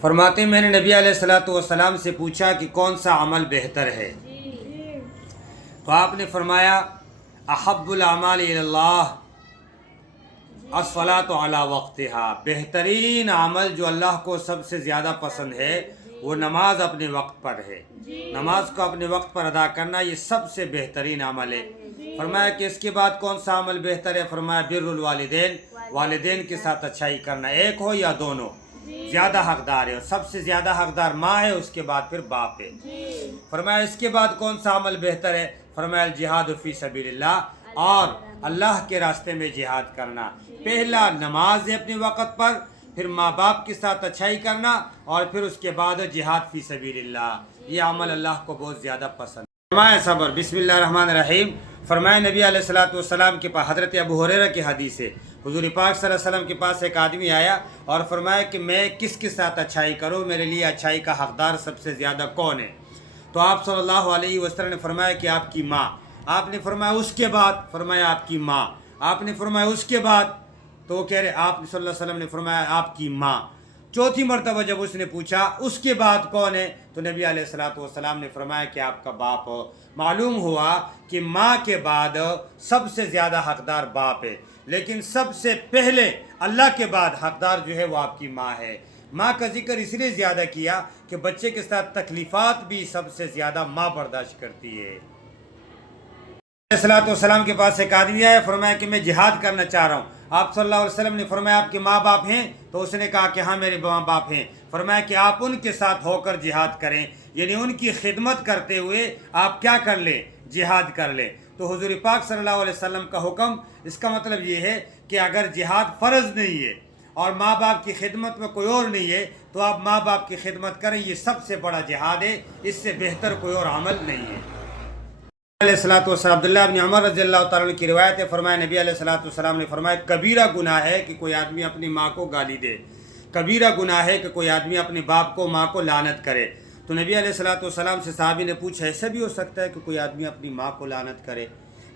فرماتے میں نے نبی علیہ الصلوۃ والسلام سے پوچھا کہ کون سا عمل بہتر ہے، تو آپ نے فرمایا احب الاعمال الی اللہ الصلاۃ علی وقتہا، بہترین عمل جو اللہ کو سب سے زیادہ پسند ہے وہ نماز اپنے وقت پر ہے۔ نماز کو اپنے وقت پر ادا کرنا یہ سب سے بہترین عمل ہے۔ فرمایا کہ اس کے بعد کون سا عمل بہتر ہے؟ فرمایا بر الوالدین، والدین کے ساتھ اچھائی کرنا، ایک ہو یا دونوں، زیادہ حقدار ہے، اور سب سے زیادہ حقدار ماں ہے، اس کے بعد پھر باپ ہے۔ فرمایا اس کے بعد کون سا عمل بہتر ہے؟ فرمایا الجہاد فی سبیل اللہ، اور اللہ کے راستے میں جہاد کرنا۔ پہلا نماز ہے اپنے وقت پر، پھر ماں باپ کے ساتھ اچھائی کرنا، اور پھر اس کے بعد جہاد فی سبیل اللہ۔ یہ عمل اللہ کو بہت زیادہ پسند ہے۔ فرمایا صبر، بسم اللہ الرحمن الرحیم۔ فرمایا نبی علیہ الصلوۃ والسلام کے پاس، حضرت ابو ہریرہ کی حدیث ہے، حضور پاک صلی اللہ علیہ وسلم کے پاس ایک آدمی آیا اور فرمایا کہ میں کس کے ساتھ اچھائی کروں، میرے لیے اچھائی کا حقدار سب سے زیادہ کون ہے؟ تو آپ صلی اللہ علیہ وسلم نے فرمایا کہ آپ کی ماں۔ آپ نے فرمایا اس کے بعد؟ فرمایا آپ کی ماں۔ آپ نے فرمایا اس کے بعد؟ تو وہ کہہ رہے آپ صلی اللہ علیہ وسلم نے فرمایا آپ کی ماں۔ چوتھی مرتبہ جب اس نے پوچھا اس کے بعد کون ہے، تو نبی علیہ الصلوۃ والسلام نے فرمایا کہ آپ کا باپ ہو۔ معلوم ہوا کہ ماں کے بعد سب سے زیادہ حقدار باپ ہے، لیکن سب سے پہلے اللہ کے بعد حقدار جو ہے وہ آپ کی ماں ہے۔ ماں کا ذکر اس لیے زیادہ کیا کہ بچے کے ساتھ تکلیفات بھی سب سے زیادہ ماں برداشت کرتی ہے۔ علیہ الصلوۃ والسلام کے پاس ایک آدمی آیا، فرمایا کہ میں جہاد کرنا چاہ رہا ہوں۔ آپ صلی اللہ علیہ وسلم نے فرمایا آپ کے ماں باپ ہیں؟ تو اس نے کہا کہ ہاں میرے ماں باپ ہیں۔ فرمایا کہ آپ ان کے ساتھ ہو کر جہاد کریں، یعنی ان کی خدمت کرتے ہوئے آپ کیا کر لیں؟ جہاد کر لیں۔ تو حضور پاک صلی اللہ علیہ وسلم کا حکم، اس کا مطلب یہ ہے کہ اگر جہاد فرض نہیں ہے اور ماں باپ کی خدمت میں کوئی اور نہیں ہے تو آپ ماں باپ کی خدمت کریں، یہ سب سے بڑا جہاد ہے، اس سے بہتر کوئی اور عمل نہیں ہے۔ علیہ الصلوۃ والسلام، عبداللہ بن عمر رضی اللہ تعالیٰ عنہ کی روایت ہے، فرمایا نبی علیہ الصلوۃ والسلام نے فرمایا کبیرہ گناہ ہے کہ کوئی آدمی اپنی ماں کو گالی دے، کبیرہ گناہ ہے کہ کوئی آدمی اپنے باپ کو ماں کو لعنت کرے۔ تو نبی علیہ الصلوۃ والسلام سے صحابی نے پوچھا ایسا بھی ہو سکتا ہے کہ کوئی آدمی اپنی ماں کو لعنت کرے،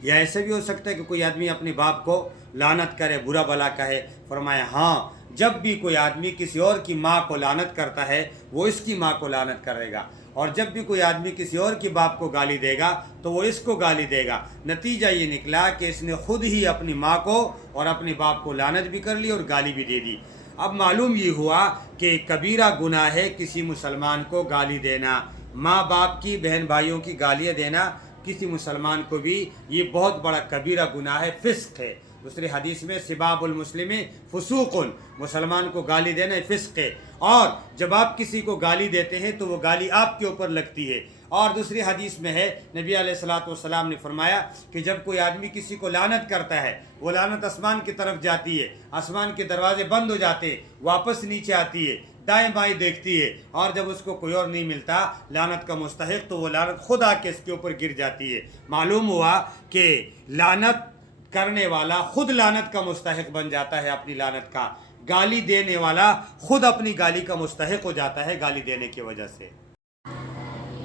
یا ایسا بھی ہو سکتا ہے کہ کوئی آدمی اپنے باپ کو لعنت کرے، برا بھلا کہے؟ فرمایا ہاں، جب بھی کوئی آدمی کسی اور کی ماں کو لعنت کرتا ہے وہ اس کی ماں کو لعنت کرے گا، اور جب بھی کوئی آدمی کسی اور کے باپ کو گالی دے گا تو وہ اس کو گالی دے گا۔ نتیجہ یہ نکلا کہ اس نے خود ہی اپنی ماں کو اور اپنے باپ کو لعنت بھی کر لی اور گالی بھی دے دی۔ اب معلوم یہ ہوا کہ کبیرہ گناہ ہے کسی مسلمان کو گالی دینا، ماں باپ کی، بہن بھائیوں کی گالیاں دینا کسی مسلمان کو بھی یہ بہت بڑا کبیرہ گناہ ہے، فسق ہے۔ دوسری حدیث میں سباب المسلم فسوق، مسلمان کو گالی دینا فسق ہے، اور جب آپ کسی کو گالی دیتے ہیں تو وہ گالی آپ کے اوپر لگتی ہے۔ اور دوسری حدیث میں ہے نبی علیہ الصلوۃ والسلام نے فرمایا کہ جب کوئی آدمی کسی کو لعنت کرتا ہے وہ لعنت آسمان کی طرف جاتی ہے، آسمان کے دروازے بند ہو جاتے ہیں، واپس نیچے آتی ہے، دائیں بائیں دیکھتی ہے، اور جب اس کو کوئی اور نہیں ملتا لعنت کا مستحق تو وہ لعنت خود آ کے اس کے اوپر گر جاتی ہے۔ معلوم ہوا کہ لعنت کرنے والا خود لعنت کا مستحق بن جاتا ہے اپنی لعنت کا، گالی دینے والا خود اپنی گالی کا مستحق ہو جاتا ہے گالی دینے کی وجہ سے۔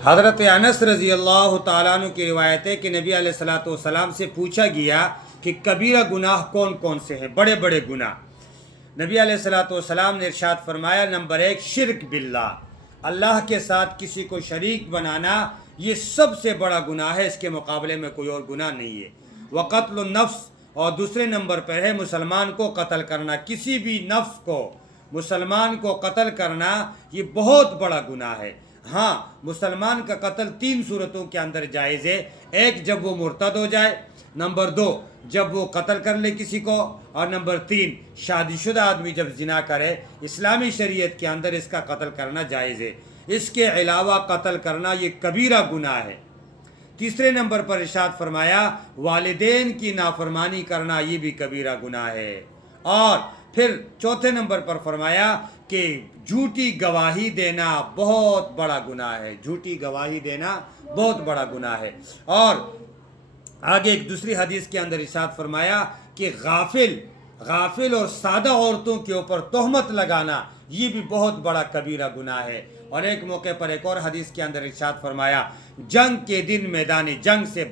حضرت انس رضی اللہ تعالیٰ عنہ کی روایت ہے کہ نبی علیہ الصلوۃ والسلام سے پوچھا گیا کہ کبیرہ گناہ کون کون سے ہیں، بڑے بڑے گناہ؟ نبی علیہ الصلوۃ والسلام نے ارشاد فرمایا نمبر 1 شرک باللہ، اللہ کے ساتھ کسی کو شریک بنانا یہ سب سے بڑا گناہ ہے، اس کے مقابلے میں کوئی اور گناہ نہیں ہے۔ وقتل النفس، اور دوسرے نمبر پر ہے مسلمان کو قتل کرنا، کسی بھی نفس کو، مسلمان کو قتل کرنا یہ بہت بڑا گناہ ہے۔ ہاں، مسلمان کا قتل 3 صورتوں کے اندر جائز ہے، ایک جب وہ مرتد ہو جائے، نمبر 2 جب وہ قتل کر لے کسی کو، اور نمبر 3 شادی شدہ آدمی جب زنا کرے، اسلامی شریعت کے اندر اس کا قتل کرنا جائز ہے۔ اس کے علاوہ قتل کرنا یہ کبیرہ گناہ ہے۔ تیسرے نمبر پر ارشاد فرمایا والدین کی نافرمانی کرنا یہ بھی کبیرہ گناہ ہے، اور پھر چوتھے نمبر پر فرمایا کہ جھوٹی گواہی دینا بہت بڑا گناہ ہے، جھوٹی گواہی دینا بہت بڑا گناہ ہے۔ اور آگے ایک دوسری حدیث کے اندر ارشاد فرمایا کہ غافل اور سادہ عورتوں کے اوپر تہمت لگانا یہ بھی بہت بڑا کبیرہ گناہ ہے۔ اور ایک موقع پر ایک اور حدیث کے اندر ارشاد فرمایا جنگ کے دن میدان جنگ سے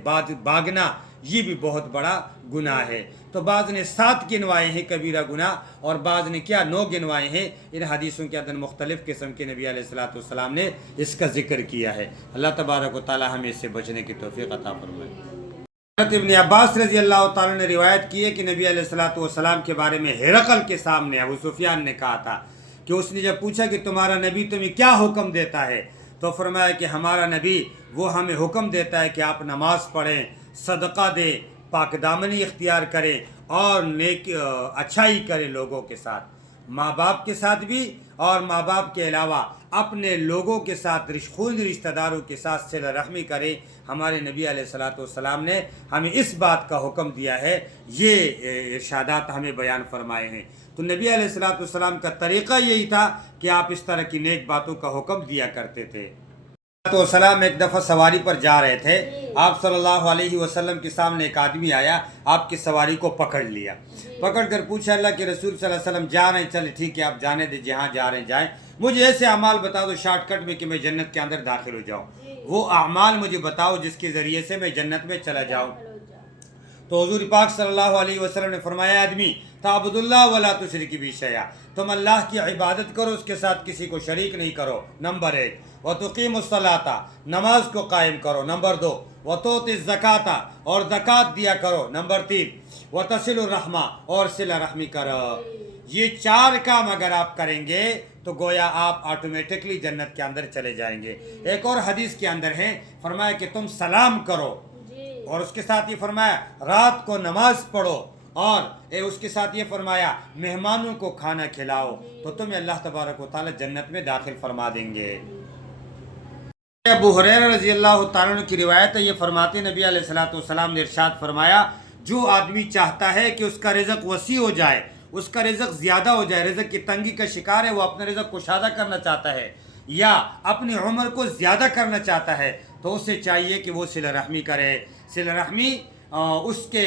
بھاگنا یہ بھی بہت بڑا گناہ ہے۔ تو بعض نے 7 گنوائے ہیں کبیرہ گناہ، اور بعض نے کیا 9 گنوائے ہیں۔ ان حدیثوں کے اندر مختلف قسم کے نبی علیہ الصلوۃ والسلام نے اس کا ذکر کیا ہے۔ اللہ تبارک و تعالی ہمیں اس سے بچنے کی توفیق عطا فرمائے۔ حضرت ابن عباس رضی اللہ تعالیٰ نے روایت کی ہے کہ نبی علیہ الصلوۃ والسلام کے بارے میں ہرقل کے سامنے ابو سفیان نے کہا تھا کہ اس نے جب پوچھا کہ تمہارا نبی تمہیں کیا حکم دیتا ہے، تو فرمایا کہ ہمارا نبی وہ ہمیں حکم دیتا ہے کہ آپ نماز پڑھیں، صدقہ دیں، پاک دامنی اختیار کریں اور نیک اچھائی کریں لوگوں کے ساتھ، ماں باپ کے ساتھ بھی، اور ماں باپ کے علاوہ اپنے لوگوں کے ساتھ خون رشتہ داروں کے ساتھ صلہ رحمی کریں۔ ہمارے نبی علیہ الصلوۃ والسلام نے ہمیں اس بات کا حکم دیا ہے، یہ ارشادات ہمیں بیان فرمائے ہیں۔ تو نبی علیہ الصلوۃ والسلام کا طریقہ یہی تھا کہ آپ اس طرح کی نیک باتوں کا حکم دیا کرتے تھے۔ تو سلام ایک دفعہ سواری پر جا رہے تھے، آپ صلی اللہ علیہ وسلم کے سامنے ایک آدمی آیا، آپ کی سواری کو پکڑ لیا، پکڑ کر پوچھا اللہ کے رسول صلی اللہ علیہ وسلم جا رہے ہیں، چلے ٹھیک ہے آپ جانے دیں، جہاں جا رہے ہیں جائیں، مجھے ایسے اعمال بتا دو شارٹ کٹ میں کہ میں جنت کے اندر داخل ہو جاؤں، وہ اعمال مجھے بتاؤ جس کے ذریعے سے میں جنت میں چلا جاؤں۔ تو حضور پاک صلی اللہ علیہ وسلم نے فرمایا آدمی تعبد اللہ ولا تشرک بہ شیئا، تم اللہ کی عبادت کرو، اس کے ساتھ کسی کو شریک نہیں کرو، نمبر 1، وتقیم الصلاۃ، نماز کو قائم کرو، نمبر 2، وتؤتی الزکاۃ، اور زکوٰۃ دیا کرو، نمبر 3، وتصل الرحمہ، اور صلہ رحمی کرو۔ یہ 4 کام اگر آپ کریں گے تو گویا آپ آٹومیٹکلی جنت کے اندر چلے جائیں گے۔ ایک اور حدیث کے اندر ہے، فرمایا کہ تم سلام کرو، اور اس کے ساتھ یہ فرمایا رات کو نماز پڑھو، اور اس کے ساتھ یہ فرمایا مہمانوں کو کھانا کھلاؤ، تو تمہیں اللہ تبارک و تعالی جنت میں داخل فرما دیں گے۔ ابو ہریرہ رضی اللہ تعالیٰ عنہ کی روایت ہے، یہ فرماتے نبی علیہ الصلوۃ والسلام نے ارشاد فرمایا جو آدمی چاہتا ہے کہ اس کا رزق وسیع ہو جائے، اس کا رزق زیادہ ہو جائے، رزق کی تنگی کا شکار ہے، وہ اپنے رزق کو کشادہ کرنا چاہتا ہے یا اپنی عمر کو زیادہ کرنا چاہتا ہے، تو اسے چاہیے کہ وہ صلہ رحمی کرے۔ صلہ رحمی اس کے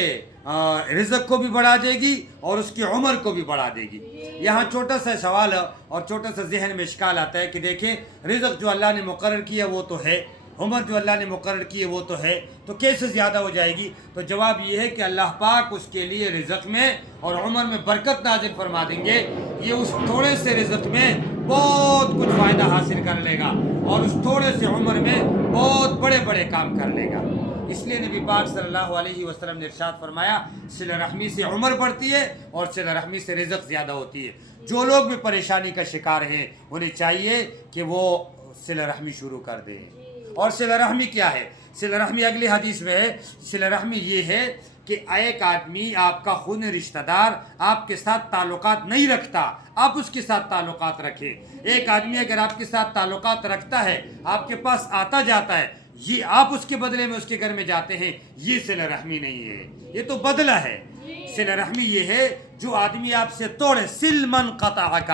رزق کو بھی بڑھا دے گی اور اس کی عمر کو بھی بڑھا دے گی۔ یہاں چھوٹا سا سوال اور چھوٹا سا ذہن میں اشکال آتا ہے کہ دیکھیں رزق جو اللہ نے مقرر کیا وہ تو ہے، عمر جو اللہ نے مقرر کی ہے وہ تو ہے، تو کیسے زیادہ ہو جائے گی؟ تو جواب یہ ہے کہ اللہ پاک اس کے لیے رزق میں اور عمر میں برکت نازل فرما دیں گے۔ یہ اس تھوڑے سے رزق میں بہت کچھ فائدہ حاصل کر لے گا اور اس تھوڑے سے عمر میں بہت بڑے بڑے کام کر لے گا۔ اس لیے نبی پاک صلی اللہ علیہ وسلم نے ارشاد فرمایا صلہ رحمی سے عمر بڑھتی ہے اور صلہ رحمی سے رزق زیادہ ہوتی ہے۔ جو لوگ بھی پریشانی کا شکار ہیں انہیں چاہیے کہ وہ صلہ رحمی شروع کر دیں۔ اور صلہ رحمی کیا ہے؟ صلہ رحمی اگلی حدیث میں ہے، صلہ رحمی یہ ہے کہ ایک آدمی آپ کا خون رشتہ دار آپ کے ساتھ تعلقات نہیں رکھتا، آپ اس کے ساتھ تعلقات رکھیں۔ ایک آدمی اگر آپ کے ساتھ تعلقات رکھتا ہے، آپ کے پاس آتا جاتا ہے، یہ آپ اس کے بدلے میں اس کے گھر میں جاتے ہیں، یہ صلہ رحمی نہیں ہے، یہ تو بدلہ ہے۔ صلہ رحمی یہ ہے جو آدمی آپ سے توڑے، سل من قطعک،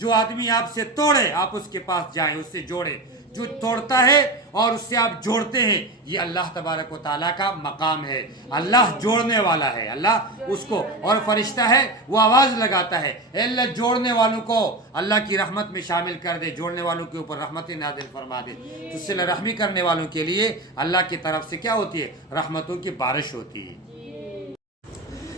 جو آدمی آپ سے توڑے آپ اس کے پاس جائیں، اس سے جوڑے۔ جو توڑتا ہے اور اس سے آپ جوڑتے ہیں، یہ اللہ تبارک و تعالیٰ کا مقام ہے۔ اللہ جوڑنے والا ہے، اللہ اس کو، اور فرشتہ ہے وہ آواز لگاتا ہے اے اللہ جوڑنے والوں کو اللہ کی رحمت میں شامل کر دے، جوڑنے والوں کے اوپر رحمت نازل فرما دے۔ تو صلہ رحمی کرنے والوں کے لیے اللہ کی طرف سے کیا ہوتی ہے؟ رحمتوں کی بارش ہوتی ہے۔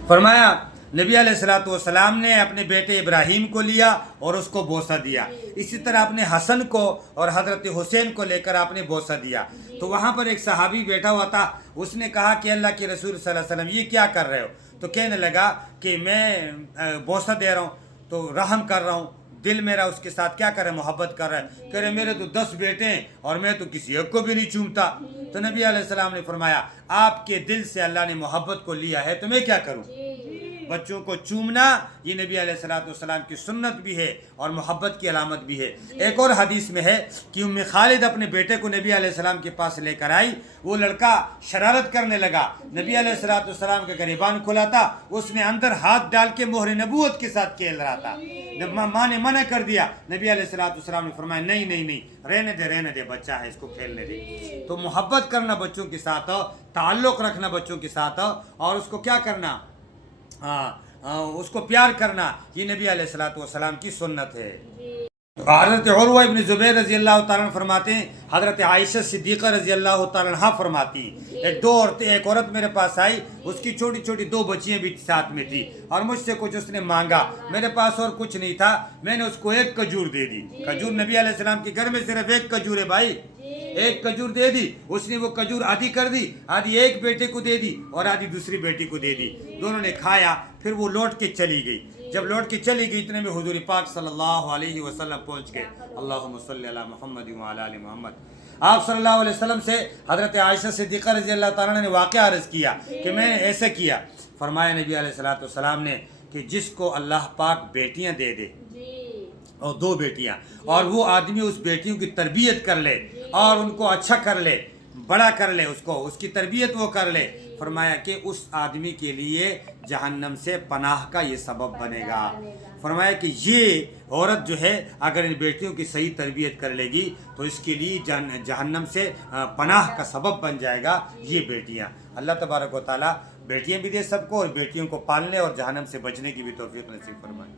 فرمایا نبی علیہ الصلوۃ والسلام نے اپنے بیٹے ابراہیم کو لیا اور اس کو بوسہ دیا، اسی طرح اپنے حسن کو اور حضرت حسین کو لے کر آپ نے بوسہ دیا۔ تو وہاں پر ایک صحابی بیٹھا ہوا تھا، اس نے کہا کہ اللہ کے رسول صلی اللہ علیہ وسلم یہ کیا کر رہے ہو؟ تو کہنے لگا کہ میں بوسہ دے رہا ہوں تو رحم کر رہا ہوں، دل میرا اس کے ساتھ کیا کر رہا ہے؟ محبت کر رہا ہے۔ کہہ رہے میرے تو 10 بیٹے ہیں اور میں تو کسی ایک کو بھی نہیں چومتا۔ تو نبی علیہ السلام نے فرمایا آپ کے دل سے اللہ نے محبت کو لیا ہے تو میں کیا کروں؟ بچوں کو چومنا یہ نبی علیہ الصلوۃ والسلام کی سنت بھی ہے اور محبت کی علامت بھی ہے۔ ایک اور حدیث میں ہے کہ ام خالد اپنے بیٹے کو نبی علیہ السلام کے پاس لے کر آئی، وہ لڑکا شرارت کرنے لگا، نبی علیہ الصلوۃ والسلام کا گریبان کھلا تھا، اس نے اندر ہاتھ ڈال کے مہر نبوت کے ساتھ کھیل رہا تھا۔ جب ماں نے منع کر دیا، نبی علیہ الصلوۃ والسلام نے فرمایا نہیں نہیں نہیں، رہنے دے بچہ ہے، اس کو کھیلنے دے۔ تو محبت کرنا بچوں کے ساتھ، تعلق رکھنا بچوں کے ساتھ، اور اس کو کیا کرنا، اس کو پیار کرنا، یہ نبی علیہ الصلوۃ والسلام کی سنت ہے۔ حضرت عروہ ابن زبیر رضی اللہ تعالیٰ عنہ فرماتے ہیں حضرت عائشہ صدیقہ رضی اللہ تعالیٰ عنہ فرماتی ہیں ایک عورت میرے پاس آئی، اس کی چھوٹی چھوٹی 2 بچیاں بھی ساتھ میں تھی، اور مجھ سے کچھ اس نے مانگا، میرے پاس اور کچھ نہیں تھا، میں نے اس کو 1 کھجور دے دی۔ کھجور نبی علیہ السلام کے گھر میں صرف 1 کھجور ہے بھائی، 1 کھجور دے دی۔ اس نے وہ کھجور آدھی کر دی، آدھی ایک بیٹے کو دے دی اور آدھی دوسری بیٹی کو دے دی، دونوں نے کھایا، پھر وہ لوٹ کے چلی گئی۔ جب لوٹ کے چلی گئی اتنے میں حضور پاک صلی اللہ علیہ وسلم پہنچ گئے۔ اللہم صلی علی محمد وعلی آل محمد۔ آپ صلی اللہ علیہ وسلم سے حضرت عائشہ صدیقہ رضی اللہ تعالیٰ نے واقعہ عرض کیا کہ میں نے ایسے کیا۔ فرمایا نبی علیہ السلام نے کہ جس کو اللہ پاک بیٹیاں دے دے، اور 2 بیٹیاں، اور وہ آدمی اس بیٹیوں کی تربیت کر لے اور ان کو اچھا کر لے، بڑا کر لے، اس کی تربیت وہ کر لے، فرمایا کہ اس آدمی کے لیے جہنم سے پناہ کا یہ سبب بنے گا۔ فرمایا کہ یہ عورت جو ہے اگر ان بیٹیوں کی صحیح تربیت کر لے گی تو اس کے لیے جہنم سے پناہ کا سبب بن جائے گا یہ بیٹیاں۔ اللہ تبارک و تعالیٰ بیٹیاں بھی دے سب کو، اور بیٹیوں کو پالنے اور جہنم سے بچنے کی بھی توفیق نصیب فرمائے۔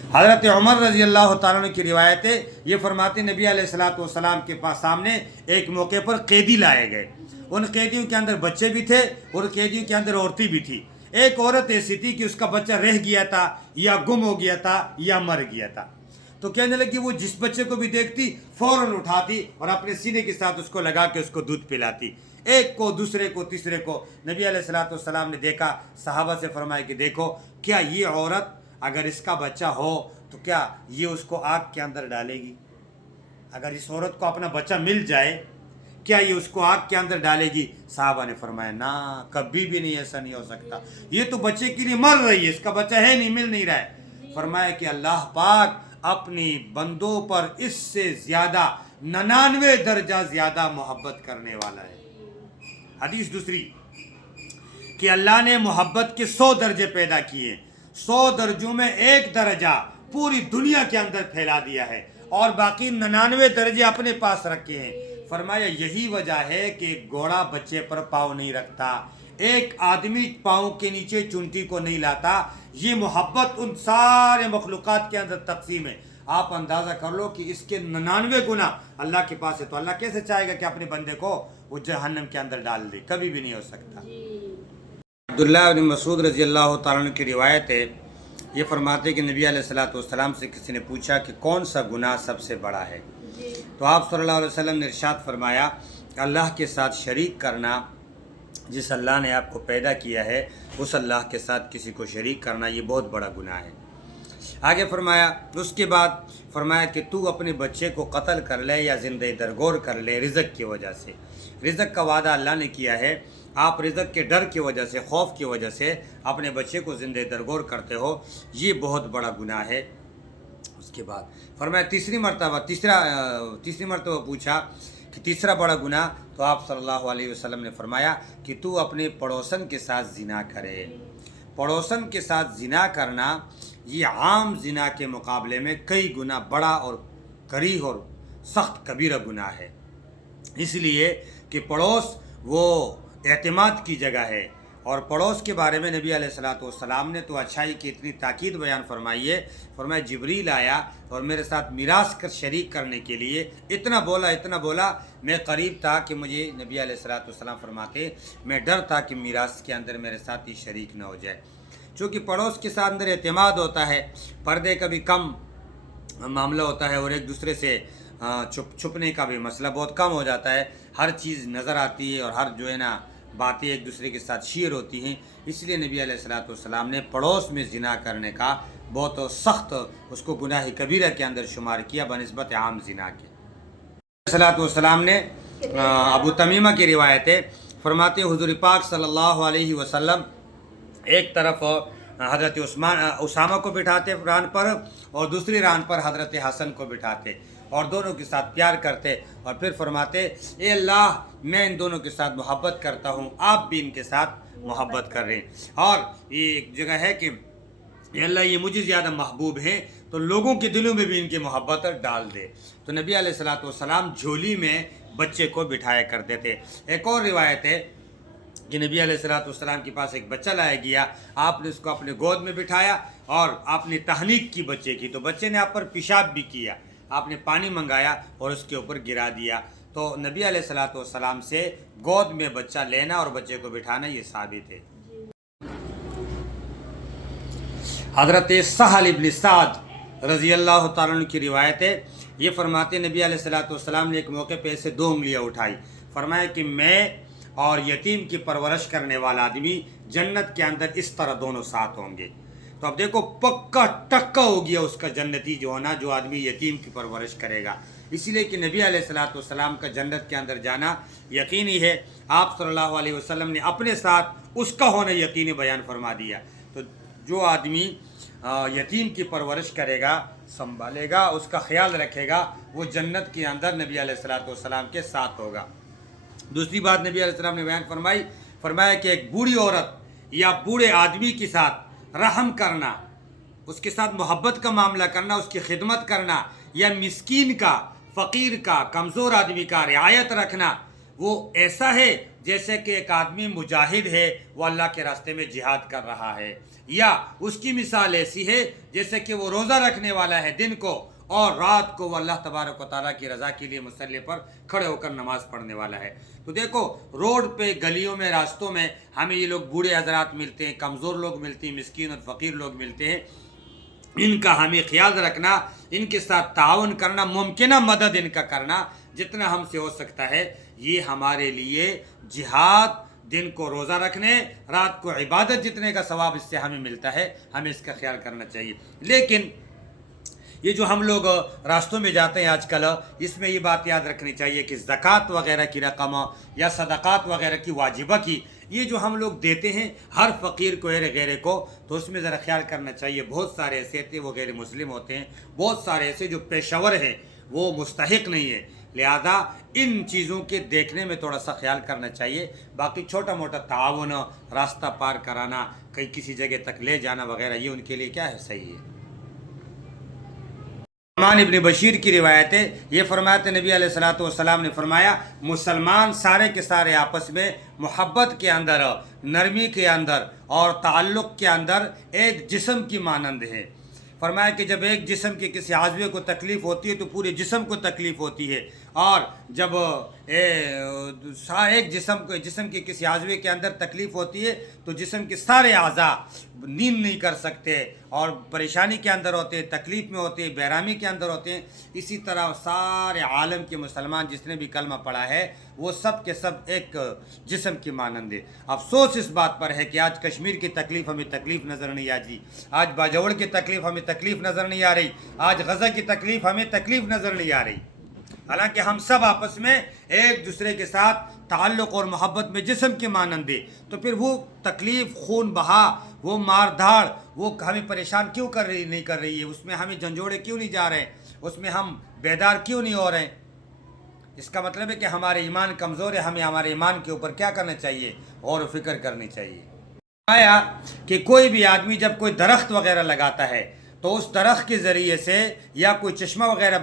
حضرت عمر رضی اللہ تعالیٰ عنہ کی روایت ہے، یہ فرماتے نبی علیہ السلام کے پاس سامنے ایک موقع پر قیدی لائے گئے، ان قیدیوں کے اندر بچے بھی تھے اور قیدیوں کے اندر عورتیں بھی تھی۔ ایک عورت ایسی تھی کہ اس کا بچہ رہ گیا تھا یا گم ہو گیا تھا یا مر گیا تھا، تو کہنے لگی وہ جس بچے کو بھی دیکھتی فوراً اٹھاتی اور اپنے سینے کے ساتھ اس کو لگا کے اس کو دودھ پلاتی، ایک کو، دوسرے کو، تیسرے کو۔ نبی علیہ السلام نے دیکھا، صحابہ سے فرمایا کہ دیکھو کیا یہ عورت اگر اس کا بچہ ہو تو کیا یہ اس کو آگ کے اندر ڈالے گی؟ اگر اس عورت کو اپنا بچہ مل جائے کیا یہ اس کو آگ کے اندر ڈالے گی؟ صحابہ نے فرمایا نہ، کبھی بھی نہیں، ایسا نہیں ہو سکتا، یہ تو بچے کے لیے مر رہی ہے، اس کا بچہ ہے نہیں، مل نہیں رہا ہے۔ فرمایا کہ اللہ پاک اپنی بندوں پر اس سے زیادہ 99 درجہ زیادہ محبت کرنے والا ہے۔ حدیث دوسری کہ اللہ نے محبت کے 100 درجے پیدا کیے، 100 درجوں میں 1 درجہ پوری دنیا کے اندر پھیلا دیا ہے اور باقی 99 درجے اپنے پاس رکھے ہیں۔ فرمایا یہی وجہ ہے کہ ایک گھوڑا بچے پر پاؤں نہیں رکھتا، ایک آدمی پاؤں کے نیچے چونٹی کو نہیں لاتا، یہ محبت ان سارے مخلوقات کے اندر تقسیم ہے۔ آپ اندازہ کر لو کہ اس کے 99 گنا اللہ کے پاس ہے، تو اللہ کیسے چاہے گا کہ اپنے بندے کو وہ جہنم کے اندر ڈال دے؟ کبھی بھی نہیں ہو سکتا۔ عبداللہ بن مسعود رضی اللہ تعالیٰ عنہ کی روایت ہے، یہ فرماتے کہ نبی علیہ السلام سے کسی نے پوچھا کہ کون سا گناہ سب سے بڑا ہے، تو آپ صلی اللہ علیہ وسلم نے ارشاد فرمایا اللہ کے ساتھ شریک کرنا، جس اللہ نے آپ کو پیدا کیا ہے اس اللہ کے ساتھ کسی کو شریک کرنا یہ بہت بڑا گناہ ہے۔ آگے فرمایا، اس کے بعد فرمایا کہ تو اپنے بچے کو قتل کر لے یا زندہ درگور کر لے رزق کی وجہ سے، رزق کا وعدہ اللہ نے کیا ہے، آپ رزق کے ڈر کی وجہ سے، خوف کی وجہ سے اپنے بچے کو زندہ درگور کرتے ہو، یہ بہت بڑا گناہ ہے۔ اس کے بعد فرمایا تیسری مرتبہ پوچھا کہ تیسرا بڑا گناہ، تو آپ صلی اللہ علیہ وسلم نے فرمایا کہ تو اپنے پڑوسن کے ساتھ زنا کرے۔ پڑوسن کے ساتھ زنا کرنا یہ عام زنا کے مقابلے میں کئی گنا بڑا اور کریہ اور سخت کبیرہ گناہ ہے، اس لیے کہ پڑوس وہ اعتماد کی جگہ ہے، اور پڑوس کے بارے میں نبی علیہ السلام نے تو اچھائی کی اتنی تاکید بیان فرمائی ہے۔ فرمایا جبریل آیا اور میرے ساتھ میراث کر شریک کرنے کے لیے اتنا بولا، میں قریب تھا کہ مجھے نبی علیہ السلام فرماتے میں ڈر تھا کہ میراث کے اندر میرے ساتھ ہی شریک نہ ہو جائے، چونکہ پڑوس کے ساتھ اندر اعتماد ہوتا ہے، پردے کا بھی کم معاملہ ہوتا ہے، اور ایک دوسرے سے چھپنے کا بھی مسئلہ بہت کم ہو جاتا ہے، ہر چیز نظر آتی ہے اور ہر جو ہے نا باتیں ایک دوسرے کے ساتھ شیئر ہوتی ہیں، اس لیے نبی علیہ السلام نے پڑوس میں زنا کرنے کا بہت سخت اس کو گناہ کبیرہ کے اندر شمار کیا بنسبت عام زنا کے۔ علیہ السلام نے ابو تمیمہ کی روایت ہے، فرماتے حضور پاک صلی اللہ علیہ وسلم ایک طرف حضرت اسامہ کو بٹھاتے ران پر اور دوسری ران پر حضرت حسن کو بٹھاتے اور دونوں کے ساتھ پیار کرتے، اور پھر فرماتے اے اللہ میں ان دونوں کے ساتھ محبت کرتا ہوں، آپ بھی ان کے ساتھ محبت کر رہے ہیں، اور یہ ایک جگہ ہے کہ اے اللہ یہ مجھے زیادہ محبوب ہیں تو لوگوں کے دلوں میں بھی ان کی محبت ڈال دے۔ تو نبی علیہ السلام جھولی میں بچے کو بٹھایا کرتے تھے۔ ایک اور روایت ہے کہ نبی علیہ السلام کے پاس ایک بچہ لایا گیا، آپ نے اس کو اپنے گود میں بٹھایا اور آپ نے تحنیک کی بچے کی، تو بچے نے آپ پر پیشاب بھی کیا، آپ نے پانی منگایا اور اس کے اوپر گرا دیا. تو نبی علیہ الصلوۃ والسلام سے گود میں بچہ لینا اور بچے کو بٹھانا یہ ثابت ہے. حضرت سہل ابن سعد رضی اللہ تعالیٰ عنہ کی روایت ہے. یہ فرماتے نبی علیہ الصلوۃ والسلام نے ایک موقع پہ ایسے 2 انگلیاں اٹھائی. فرمایا کہ میں اور یتیم کی پرورش کرنے والا آدمی جنت کے اندر اس طرح دونوں ساتھ ہوں گے. تو اب دیکھو پکا ٹکا ہو گیا اس کا جنتی جو ہونا جو آدمی یتیم کی پرورش کرے گا. اسی لیے کہ نبی علیہ الصلوۃ والسلام کا جنت کے اندر جانا یقینی ہے. آپ صلی اللہ علیہ وسلم نے اپنے ساتھ اس کا ہونا یقینی بیان فرما دیا. تو جو آدمی یتیم کی پرورش کرے گا، سنبھالے گا، اس کا خیال رکھے گا، وہ جنت کے اندر نبی علیہ الصلوۃ والسلام کے ساتھ ہوگا. دوسری بات نبی علیہ السلام نے بیان فرمایا کہ ایک بوڑھی عورت یا بوڑھے آدمی کے ساتھ رحم کرنا، اس کے ساتھ محبت کا معاملہ کرنا، اس کی خدمت کرنا، یا مسکین کا، فقیر کا، کمزور آدمی کا رعایت رکھنا، وہ ایسا ہے جیسے کہ ایک آدمی مجاہد ہے، وہ اللہ کے راستے میں جہاد کر رہا ہے. یا اس کی مثال ایسی ہے جیسے کہ وہ روزہ رکھنے والا ہے دن کو، اور رات کو وہ اللہ تبارک و تعالیٰ کی رضا کے لیے مصلی پر کھڑے ہو کر نماز پڑھنے والا ہے. تو دیکھو روڈ پہ، گلیوں میں، راستوں میں ہمیں یہ لوگ بوڑھے حضرات ملتے ہیں، کمزور لوگ ملتے ہیں، مسکین اور فقیر لوگ ملتے ہیں. ان کا ہمیں خیال رکھنا، ان کے ساتھ تعاون کرنا، ممکنہ مدد ان کا کرنا جتنا ہم سے ہو سکتا ہے، یہ ہمارے لیے جہاد، دن کو روزہ رکھنے، رات کو عبادت جتنے کا ثواب اس سے ہمیں ملتا ہے، ہمیں اس کا خیال کرنا چاہیے. لیکن یہ جو ہم لوگ راستوں میں جاتے ہیں آج کل، اس میں یہ بات یاد رکھنی چاہیے کہ زکوٰۃ وغیرہ کی رقم یا صدقات وغیرہ کی واجبہ کی یہ جو ہم لوگ دیتے ہیں ہر فقیر کو، غیرے کو، تو اس میں ذرا خیال کرنا چاہیے. بہت سارے ایسے تھے وہ غیر مسلم ہوتے ہیں، بہت سارے ایسے جو پیشور ہیں وہ مستحق نہیں ہے. لہذا ان چیزوں کے دیکھنے میں تھوڑا سا خیال کرنا چاہیے. باقی چھوٹا موٹا تعاون، راستہ پار کرانا، کہیں کسی جگہ تک لے جانا وغیرہ، یہ ان کے لیے کیا ہے، صحیح ہے. نعمان ابن بشیر کی روایت ہے. یہ فرماتے نبی علیہ الصلوۃ والسلام نے فرمایا مسلمان سارے کے سارے آپس میں محبت کے اندر، نرمی کے اندر اور تعلق کے اندر ایک جسم کی مانند ہے. فرمایا کہ جب ایک جسم کے کسی عضو کو تکلیف ہوتی ہے تو پورے جسم کو تکلیف ہوتی ہے، اور جب ایک جسم کے کسی عضو کے اندر تکلیف ہوتی ہے تو جسم کے سارے اعضاء نیند نہیں کر سکتے اور پریشانی کے اندر ہوتے ہیں، تکلیف میں ہوتے ہیں، بےرامی کے اندر ہوتے ہیں. اسی طرح سارے عالم کے مسلمان جس نے بھی کلمہ پڑھا ہے وہ سب کے سب ایک جسم کی مانند ہے. افسوس اس بات پر ہے کہ آج کشمیر کی تکلیف ہمیں تکلیف نظر نہیں آتی، آج باجوڑ کی تکلیف ہمیں تکلیف نظر نہیں آ رہی، آج غزہ کی تکلیف ہمیں تکلیف نظر نہیں آ رہی. حالانکہ ہم سب آپس میں ایک دوسرے کے ساتھ تعلق اور محبت میں جسم کے مانند ہے. تو پھر وہ تکلیف، خون بہا، وہ مار دھاڑ، وہ ہمیں پریشان کیوں نہیں کر رہی ہے؟ اس میں ہمیں جھنجھوڑے کیوں نہیں جا رہے ہیں؟ اس میں ہم بیدار کیوں نہیں ہو رہے ہیں؟ اس کا مطلب ہے کہ ہمارے ایمان کمزور ہے. ہمیں ہمارے ایمان کے اوپر کیا کرنا چاہیے؟ غور و فکر کرنی چاہیے. آیا کہ کوئی بھی آدمی جب کوئی درخت وغیرہ لگاتا ہے تو اس درخت کے ذریعے سے یا کوئی چشمہ وغیرہ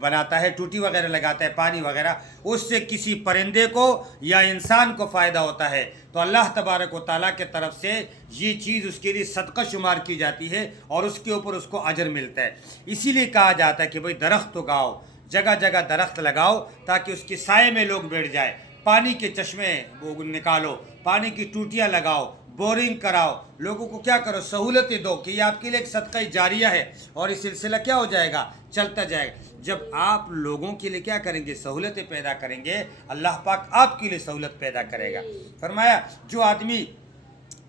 بناتا ہے، ٹوٹی وغیرہ لگاتا ہے، پانی وغیرہ، اس سے کسی پرندے کو یا انسان کو فائدہ ہوتا ہے تو اللہ تبارک و تعالیٰ کے طرف سے یہ چیز اس کے لیے صدقہ شمار کی جاتی ہے اور اس کے اوپر اس کو اجر ملتا ہے. اسی لیے کہا جاتا ہے کہ بھئی درخت اگاؤ، جگہ جگہ درخت لگاؤ تاکہ اس کے سائے میں لوگ بیٹھ جائیں. پانی کے چشمے نکالو، پانی کی ٹوٹیاں لگاؤ، بورنگ کراؤ، لوگوں کو کیا کرو، سہولتیں دو کہ یہ آپ کے لیے ایک صدقہ جاریہ ہے اور یہ سلسلہ کیا ہو جائے گا، چلتا جائے گا. جب آپ لوگوں کے لیے کیا کریں گے، سہولتیں پیدا کریں گے، اللہ پاک آپ کے لیے سہولت پیدا کرے گا. فرمایا جو آدمی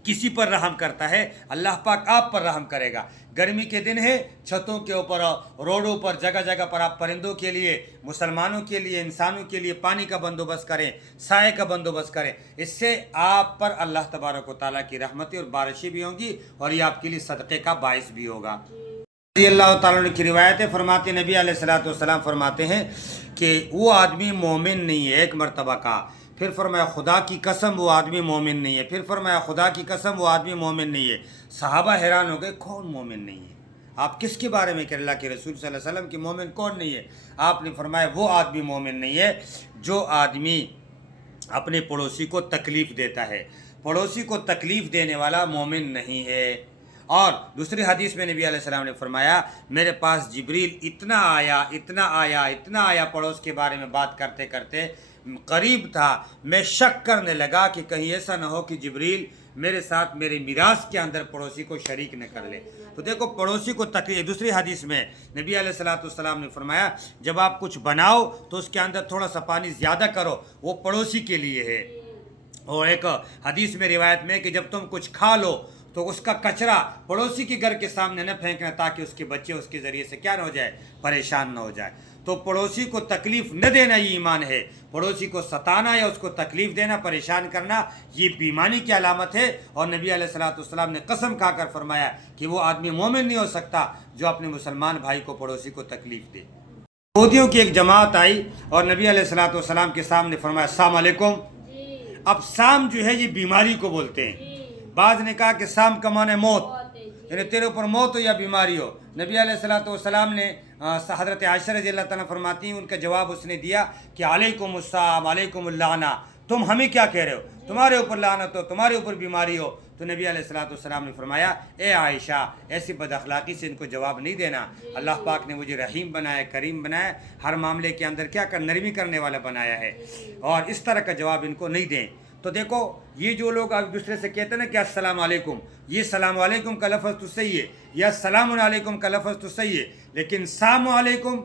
کسی پر رحم کرتا ہے اللہ پاک آپ پر رحم کرے گا. گرمی کے دن ہے، چھتوں کے اوپر، روڈوں پر، جگہ جگہ پر آپ پرندوں کے لیے، مسلمانوں کے لیے، انسانوں کے لیے پانی کا بندوبست کریں، سائے کا بندوبست کریں. اس سے آپ پر اللہ تبارک و تعالیٰ کی رحمتیں اور بارشیں بھی ہوں گی اور یہ آپ کے لیے صدقے کا باعث بھی ہوگا. رضی اللہ تعالیٰ عنہ کی روایت ہے، فرماتے نبی علیہ الصلوۃ والسلام فرماتے ہیں کہ وہ آدمی مومن نہیں ہے. ایک مرتبہ کہا، پھر فرمایا خدا کی قسم وہ آدمی مومن نہیں ہے. پھر فرمایا خدا کی قسم وہ آدمی مومن نہیں ہے. صحابہ حیران ہو گئے، کون مومن نہیں ہے؟ آپ کس کے بارے میں کہ اللہ کے رسول صلی اللہ علیہ وسلم کی مومن کون نہیں ہے؟ آپ نے فرمایا وہ آدمی مومن نہیں ہے جو آدمی اپنے پڑوسی کو تکلیف دیتا ہے. پڑوسی کو تکلیف دینے والا مومن نہیں ہے. اور دوسری حدیث میں نبی علیہ السلام نے فرمایا میرے پاس جبریل اتنا آیا پڑوس کے بارے میں بات کرتے کرتے قریب تھا، میں شک کرنے لگا کہ کہیں ایسا نہ ہو کہ جبریل میرے ساتھ میرے میراث کے اندر پڑوسی کو شریک نہ کر لے۔ تو دیکھو پڑوسی کو تکلیف، دوسری حدیث میں نبی علیہ السلام نے فرمایا جب آپ کچھ بناؤ تو اس کے اندر تھوڑا سا پانی زیادہ کرو، وہ پڑوسی کے لیے ہے۔ اور ایک حدیث میں روایت میں کہ جب تم کچھ کھا لو تو اس کا کچرا پڑوسی کے گھر کے سامنے نہ پھینکنا، تاکہ اس کے بچے اس کے ذریعے سے کیا نہ ہو جائے، پریشان نہ ہو جائے۔ تو پڑوسی کو تکلیف نہ دینا یہ ایمان ہے۔ پڑوسی کو ستانا یا اس کو تکلیف دینا، پریشان کرنا، یہ بیمانی کی علامت ہے۔ اور نبی علیہ السلام نے قسم کھا کر فرمایا کہ وہ آدمی مومن نہیں ہو سکتا جو اپنے مسلمان بھائی کو پڑوسی کو تکلیف دے۔ یہودیوں کی ایک جماعت آئی اور نبی علیہ السلام کے سامنے فرمایا السلام علیکم۔ اب سام جو ہے یہ بیماری کو بولتے ہیں۔ بعض نے کہا کہ سام کا معنی موت، یعنی تیرے اوپر موت ہو یا بیماری ہو۔ نبی علیہ السلام نے حضرت عائشہ رضی اللہ تعالیٰ فرماتی ہیں ان کا جواب اس نے دیا کہ علیکم السلام، علیکم اللعنہ، تم ہمیں کیا کہہ رہے ہو، تمہارے اوپر لعنت ہو، تمہارے اوپر بیماری ہو۔ تو نبی علیہ السلام نے فرمایا اے عائشہ ایسی بد اخلاقی سے ان کو جواب نہیں دینا، اللہ پاک نے مجھے رحیم بنایا، کریم بنایا، ہر معاملے کے اندر کیا نرمی کرنے والا بنایا ہے، اور اس طرح کا جواب ان کو نہیں دیں۔ تو دیکھو یہ جو لوگ ایک دوسرے سے کہتے ہیں نا کہ السلام علیکم، یہ سلام علیکم کا لفظ تو صحیح ہے، یا السلام علیکم کا لفظ تو صحیح ہے، لیکن سلام علیکم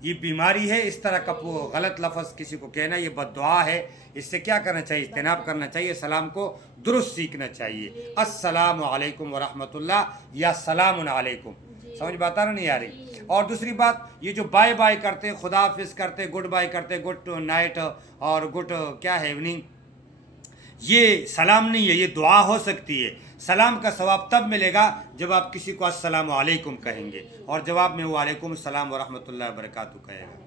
یہ بیماری ہے، اس طرح کا غلط لفظ کسی کو کہنا یہ بد دعا ہے۔ اس سے کیا کرنا چاہیے، اجتناب کرنا چاہیے، سلام کو درست سیکھنا چاہیے، السلام علیکم ورحمۃ اللہ یا سلام علیکم۔ سمجھ بات آ نہیں آ رہی؟ اور دوسری بات یہ جو بائے بائے کرتے، خدا حافظ کرتے، گڈ بائے کرتے، گڈ نائٹ اور گڈ کیا ہے ایوننگ، یہ سلام نہیں ہے، یہ دعا ہو سکتی ہے۔ سلام کا ثواب تب ملے گا جب آپ کسی کو السلام علیکم کہیں گے اور جواب میں وہ وعلیکم السلام ورحمۃ اللہ وبرکاتہ کہے گا۔